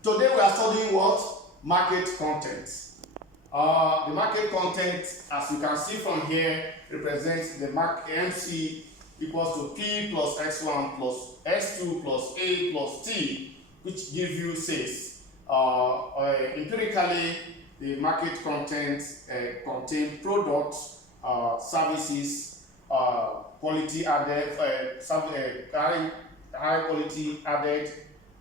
Today we are studying what? Market content. The market content, as you can see from here, represents the MC equals to P plus X1 plus X2 plus A plus T, which give you sales. Empirically, the market content contain products, services, quality added, high quality added,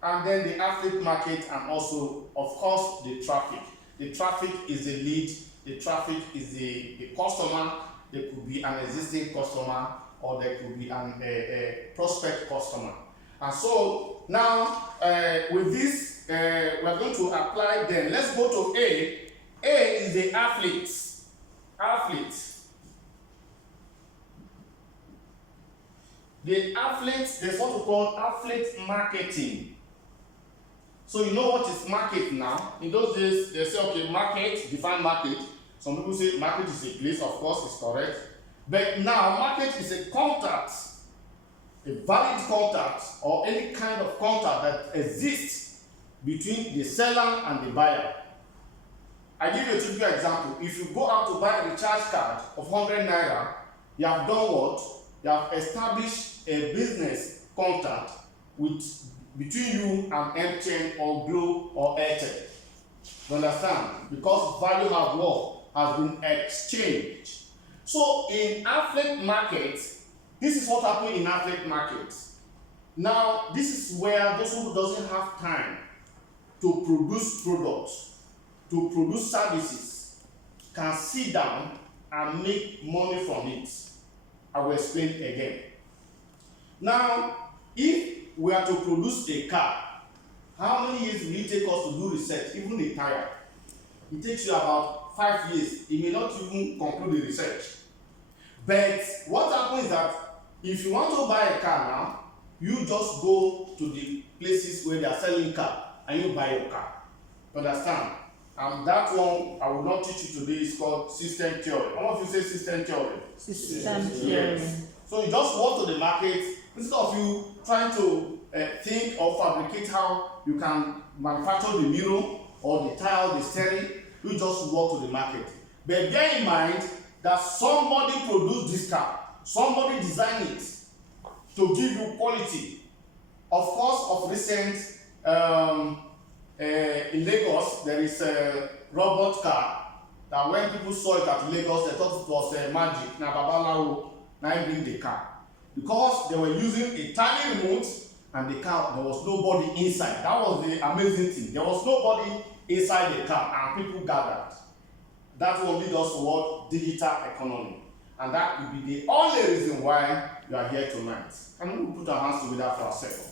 and then the affiliate market, and also, of course, the traffic. The traffic is the lead, the traffic is the customer. There could be an existing customer, or there could be a prospect customer. And so now with this, we're going to apply then. Let's go to A. A is the affiliate. Affiliate. The affiliate, there's what we call affiliate marketing. So you know what is market now. In those days, they say, okay, market, define market. Some people say market is a place, of course, it's correct. But now, market is a contact, a valid contact, or any kind of contact that exists between the seller and the buyer. I give you a typical example. If you go out to buy a recharge card of 100 naira, you have done what? You have established a business contact between you and MTN or Glo or Airtel. You understand? Because value has been exchanged. So in affiliate market, this is what happens in affiliate market. Now, this is where those who doesn't have time to produce products, to produce services, can sit down and make money from it. I will explain again. Now, if we are to produce a car, how many years will it take us to do research, even a tire? It takes you about 5 years. It may not even conclude the research. But what happens is that if you want to buy a car now, you just go to the places where they are selling car and you buy your car. Understand? And that one I will not teach you today. Is called system theory. All of you say system theory. System theory. So you just walk to the market instead of you trying to think or fabricate how you can manufacture the mirror or the tire, the steering. You just walk to the market. But bear in mind that somebody produced this car, somebody designed it to give you quality. Of course, of recent, in Lagos, there is a robot car that when people saw it at Lagos, they thought it was magic. Now, Babalawo, now bring the car. Because they were using a tiny remote and the car, there was nobody inside. That was the amazing thing. There was nobody inside the car and people gathered. That will lead us toward digital economy. And that will be the only reason why you are here tonight. And we put our hands together for a second.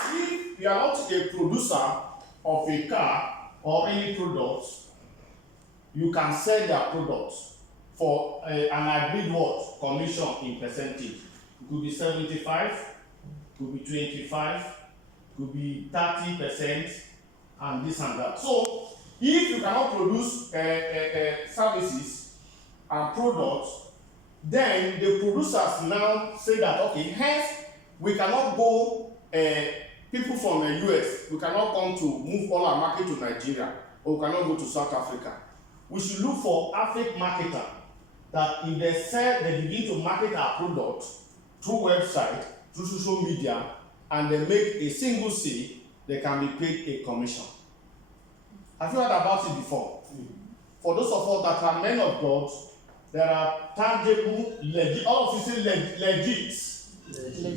So, if you are not a producer of a car or any products, you can sell their products for an agreed what? Commission in percentage. It could be 75, it could be 25, it could be 30%, and this and that. So, if you cannot produce services and products, then the producers now say that, okay, hence we cannot go, people from the US, we cannot come to move all our market to Nigeria, or we cannot go to South Africa. We should look for affiliate marketer that if they sell, they begin to market our product through website, through social media, and they make a single sale, they can be paid a commission. Have you heard about it before? For those of us that are men of God, there are tangible, legit, all of you say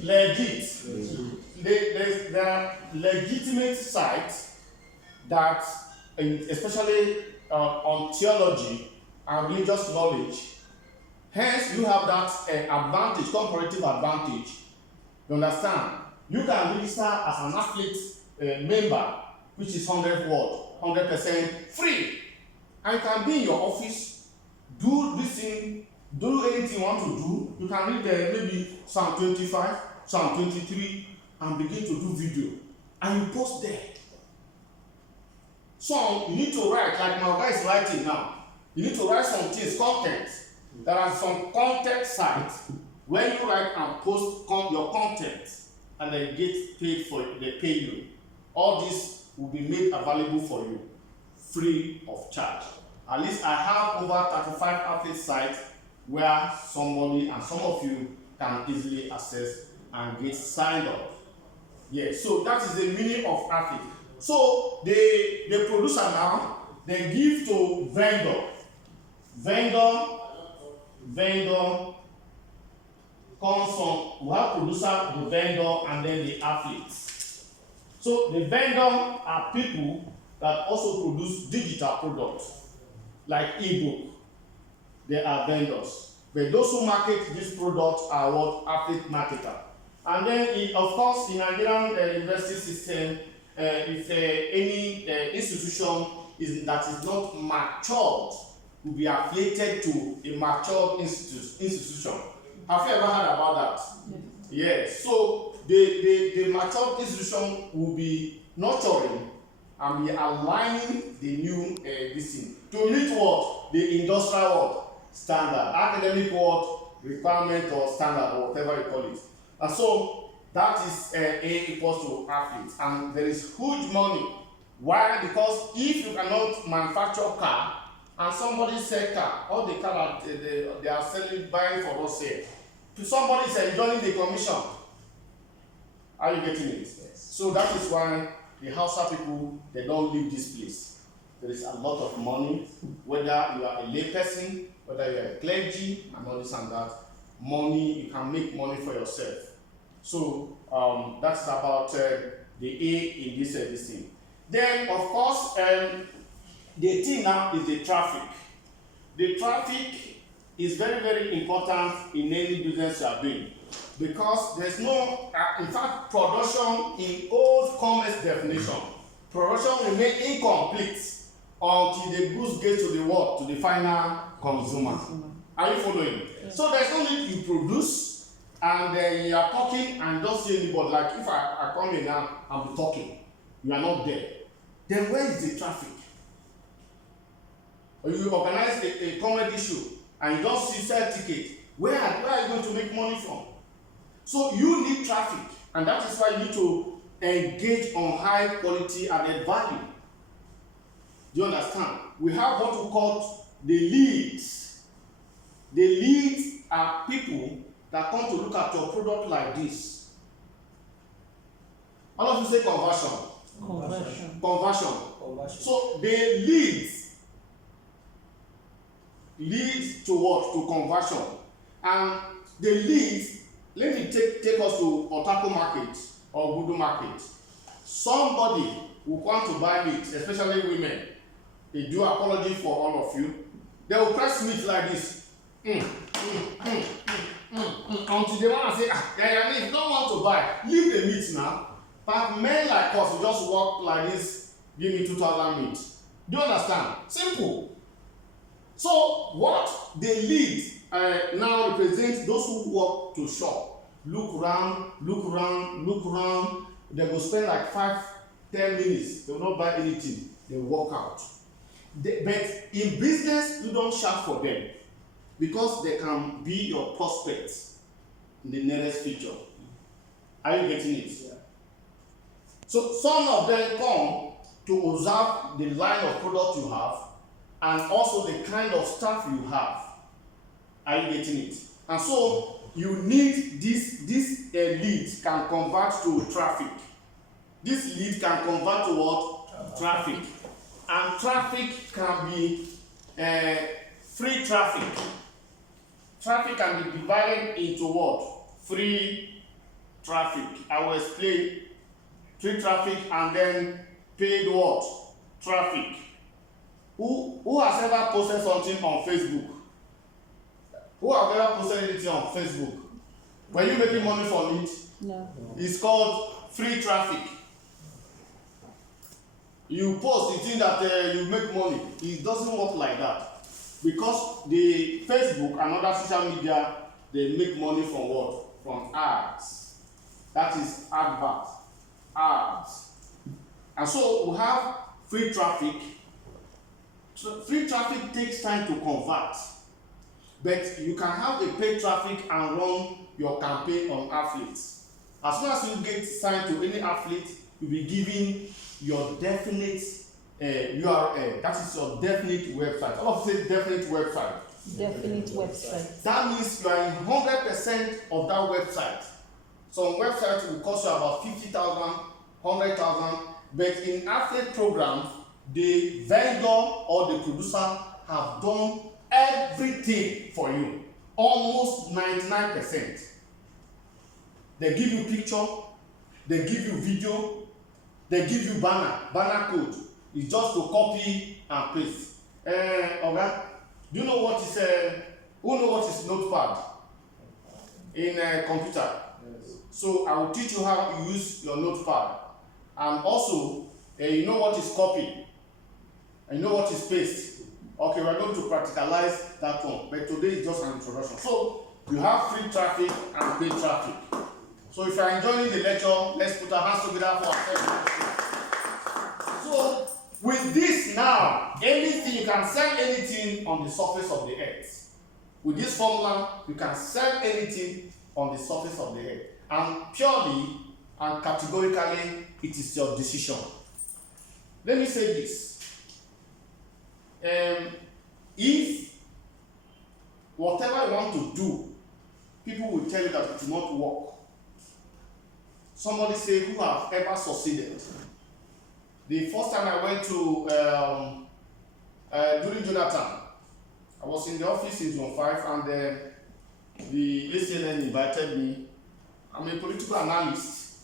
legit. There are legitimate sites that, especially on theology and religious knowledge, hence you have that advantage, comparative advantage. You understand? You can register as an affiliate member, which is 100% free. And you can be in your office, do this thing, do anything you want to do. You can read maybe Psalm 25, Psalm 23, and begin to do video. And you post there. So you need to write, like my guy is writing now. You need to write some things, content. There are some content sites where you write and post your content. and they get paid for it, they pay you. All this will be made available for you free of charge. At least I have over 35 athlete sites where somebody and some of you can easily access and get signed up. Yes, so that is the meaning of athlete. So the producer now, they give to vendor, comes from, we have producer, the vendor, and then the athletes. So the vendor are people that also produce digital products like ebook. They are vendors. But those who market these products are what? Athlete marketer. And then, of course, in Nigerian university system, if any institution that is not matured will be affiliated to a matured institution. Have you ever heard about that? Yes. So the matured institution will be nurturing and be aligning the new this thing to meet what? The industrial standard, academic requirement or standard or whatever you call it. And so that is A equals to athletes, and there is huge money. Why? Because if you cannot manufacture car and somebody sell car, all the car they are selling, buying for us sale, to somebody is enjoying the commission. Are you getting it? Yes. So that is why the Hausa people, they don't leave this place. There is a lot of money, whether you are a lay person, whether you are a clergy, and all this and that. Money, you can make money for yourself. So that's about the A in this thing. Then, of course, the thing now is the traffic. The traffic is very, very important in any business you are doing, because there's no, in fact, production in old commerce definition, production remains incomplete until the goods get to the what? To the final consumer. Are you following? Yes. So there's no need you produce and you are talking and don't see anybody. Like if I come in now, I'm talking, you are not there. Then where is the traffic? Or you organize a comedy show and you don't see sell ticket. Where are you going to make money from? So you need traffic, and that is why you need to engage on high quality added value. Do you understand? We have what we call the leads. The leads are people that come to look at your product like this. All of you say conversion. Conversion. So the leads to what? To conversion. And the leads, let me take us to Otako market or Gudu market. Somebody will want to buy meat, especially women. They do apology for all of you. They will press meat like this. Until they want to say, if you don't want to buy, leave the meat now. But men like us, we just walk like this, give me 2,000 meat. Do you understand? Simple. So what the lead now represents those who walk to shop, look around. They will spend like 5-10 minutes. They will not buy anything. They walk out. But in business, you don't shop for them, because they can be your prospects in the nearest future. Are you getting it? Yeah. So some of them come to observe the line of product you have and also the kind of staff you have. Are you getting it? And so you need this lead can convert to traffic. This lead can convert to what? Traffic. And traffic can be free traffic. Traffic can be divided into what? Free traffic. I will explain. Free traffic and then paid what? Traffic. Who has ever posted something on Facebook? Who have ever posted anything on Facebook? Were you making money from it? No. It's called free traffic. You post, you think that you make money. It doesn't work like that. Because the Facebook and other social media, they make money from what? From ads. That is adverts. Ads. And so we have free traffic. So free traffic takes time to convert. But you can have a paid traffic and run your campaign on athletes. As soon as you get signed to any athlete, you'll be given your definite URL. That is your definite website. All of you say definite website. Definite website. That means you are in 100% of that website. Some websites will cost you about 50,000, 100,000, but in athlete programs, the vendor or the producer have done everything for you. Almost 99%. They give you picture, they give you video, they give you banner code. It's just to copy and paste. Okay? Do you know what is who know what is notepad in a computer? Yes. So I will teach you how you use your notepad. And also, you know what is copy, and you know what is paste. Okay, we're going to practicalize that one, but today is just an introduction. So you have free traffic and paid traffic. So if you are enjoying the lecture, let's put our hands together for ourselves. So with this now, anything, you can sell anything on the surface of the earth. With this formula, you can sell anything on the surface of the earth. And purely and categorically, it is your decision. Let me say this. If whatever you want to do, people will tell you that it will not work. Somebody say who have ever succeeded. The first time I went to during Jonathan, I was in the office in Zone 5 and the ACNN invited me. I'm a political analyst,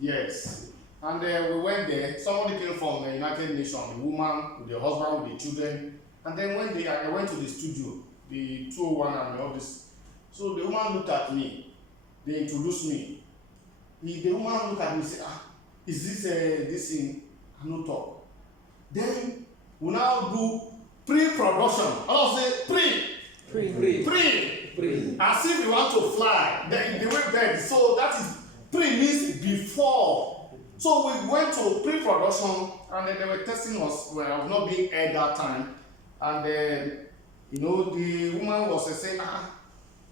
yes. And we went there. Somebody came from the United Nations, a woman with the husband, with the children. And then when I went to the studio, the 201 and all this. So the woman looked at me. They introduced me. The woman looked at me and said, is this this thing? I no talk. Then we now do pre-production. I'll say pre. As if you want to fly. Then the way bed. So that is pre means before. So we went to pre-production and then they were testing us. Well, I was not being aired that time. And then, the woman was saying,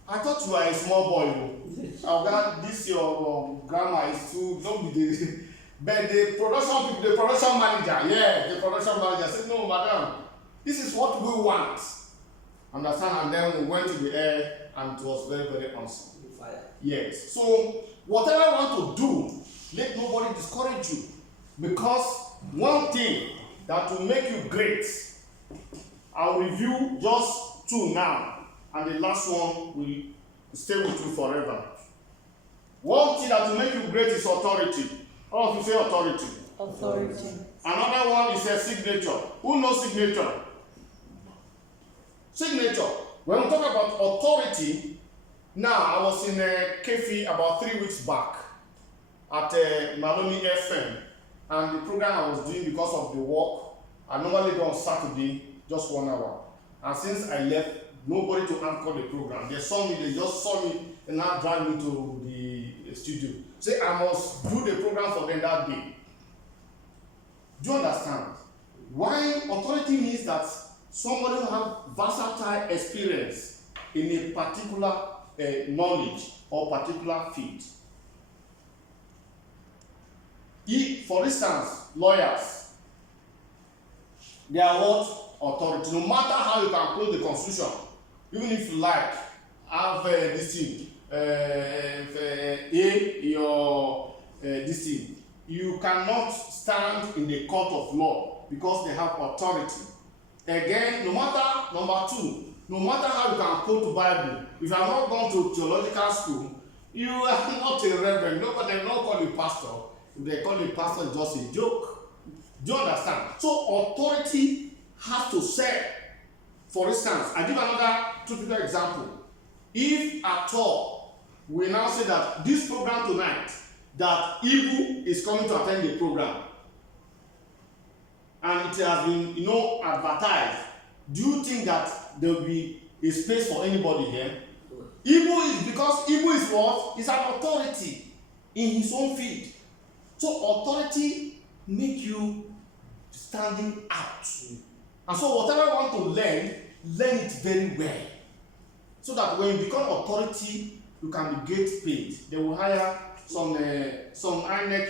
I thought you were a small boy. This your grammar is too, don't be the. But the production manager said, no, madam, this is what we want. Understand? And then we went to the air and it was very, very awesome. Yes. So, whatever you want to do, let nobody discourage you. Because one thing that will make you great, I'll review just 2 now, and the last one will stay with you forever. One thing that will make you great is authority. All of you say authority. Authority. Another one is a signature. Who knows signature? Signature. When we talk about authority, now I was in Kefi about 3 weeks back at Maloney FM, and the program I was doing because of the work, I normally go on Saturday, just 1 hour. And since I left, nobody to anchor the program. They just saw me and now dragged me to the studio. Say I must do the program for them that day. Do you understand? Why authority means that somebody who have versatile experience in a particular knowledge or particular field. For instance, lawyers, they are what? Authority. No matter how you can quote the constitution, even if you like, have this thing, this thing, you cannot stand in the court of law because they have authority. Again, no matter, number 2, no matter how you can quote the Bible, if you have not gone to theological school, you are not a reverend. Nobody will not call you pastor. If they call you pastor, it's just a joke. Do you understand? So authority has to say. For instance, I give another typical example. If at all we now say that this program tonight, that Ibu is coming to attend the program, and it has been advertised, do you think that there will be a space for anybody here? Ibu is, because Ibu is what? Is an authority in his own field. So authority make you standing out. And so whatever you want to learn it very well. So that when you become authority, you can be get paid. They will hire some INEC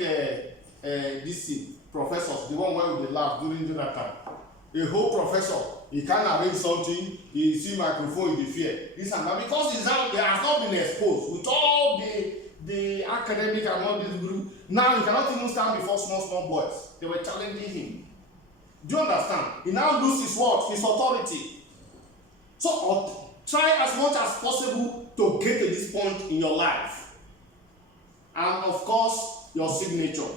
this professors, the one where they laugh during that time. A whole professor, he can arrange something, he see microphone, he fear this and that, because they have not been exposed with all the academic and all this group. Now he cannot even stand before small boys. They were challenging him. Do you understand? He now loses what? His authority. So try as much as possible to get to this point in your life. And of course, your signature.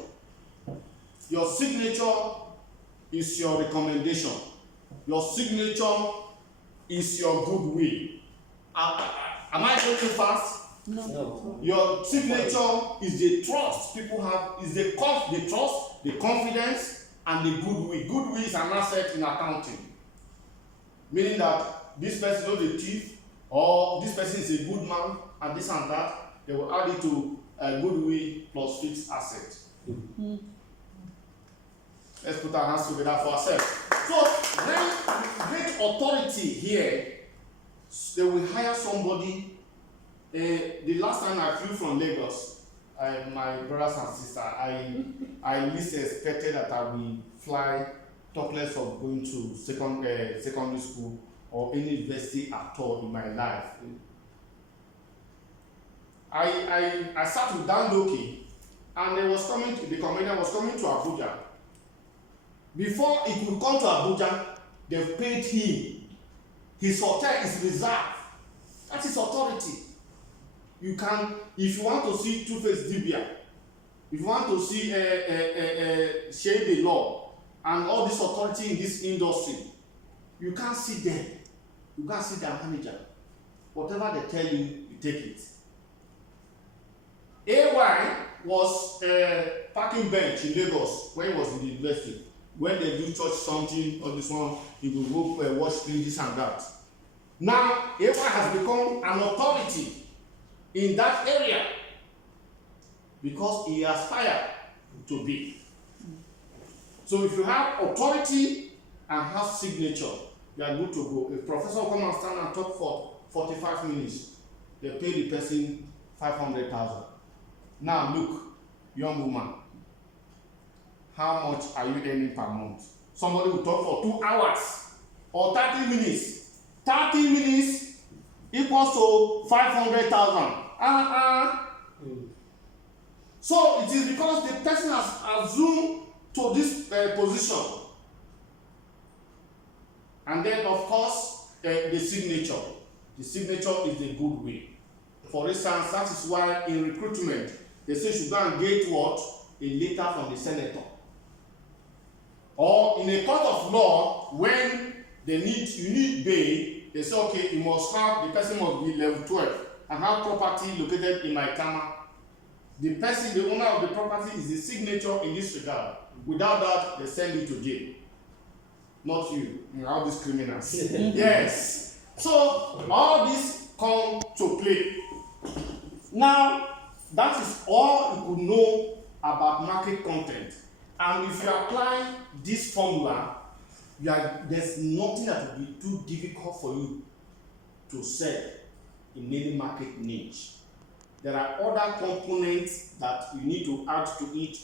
Your signature is your recommendation. Your signature is your goodwill. Am I going too fast? No. Your signature is the trust people have, is the trust, the confidence, and the goodwill. Goodwill is an asset in accounting. Meaning that this person is not a thief, or this person is a good man, and this and that. They will add it to goodwill plus fixed asset. Mm-hmm. Let's put our hands together for ourselves. So when great authority here, they will hire somebody. The last time I flew from Lagos, my brothers and sisters, I least expected that I will fly talkless of going to secondary school or any university at all in my life. I sat with Dan Loki, and the comedian was coming to Abuja. Before he could come to Abuja, they paid him. His hotel is reserved. That is authority. You can, if you want to see Two-Face Dibia, if you want to see Shade the Law and all this authority in this industry, you can't see them. You can't see their manager. Whatever they tell you, you take it. AY was a parking bench in Lagos when he was in the university. When they do church something or this one, he will go watch screen, this and that. Now, AY has become an authority in that area because he aspired to be. So if you have authority and have signature, you are good to go. A professor will come and stand and talk for 45 minutes. They pay the person 500,000. Now look, young woman, how much are you earning per month? Somebody will talk for 2 hours or 30 minutes. 30 minutes equals to 500,000. So it is because the person has assumed to this position. And then of course the signature. The signature is the goodwill. For instance, that is why in recruitment they say you should go and get what? A letter from the senator. Or in a court of law, when you need bail, they say okay, you must have, the person must be level 12 and have property located in Maitama. The person, the owner of the property, is the signature in this regard. Without that, they send you to jail. Not you, all these criminals. Yes. So all this come to play. Now, that is all you could know about market content. And if you apply this formula, there's nothing that will be too difficult for you to sell in any market niche. There are other components that you need to add to it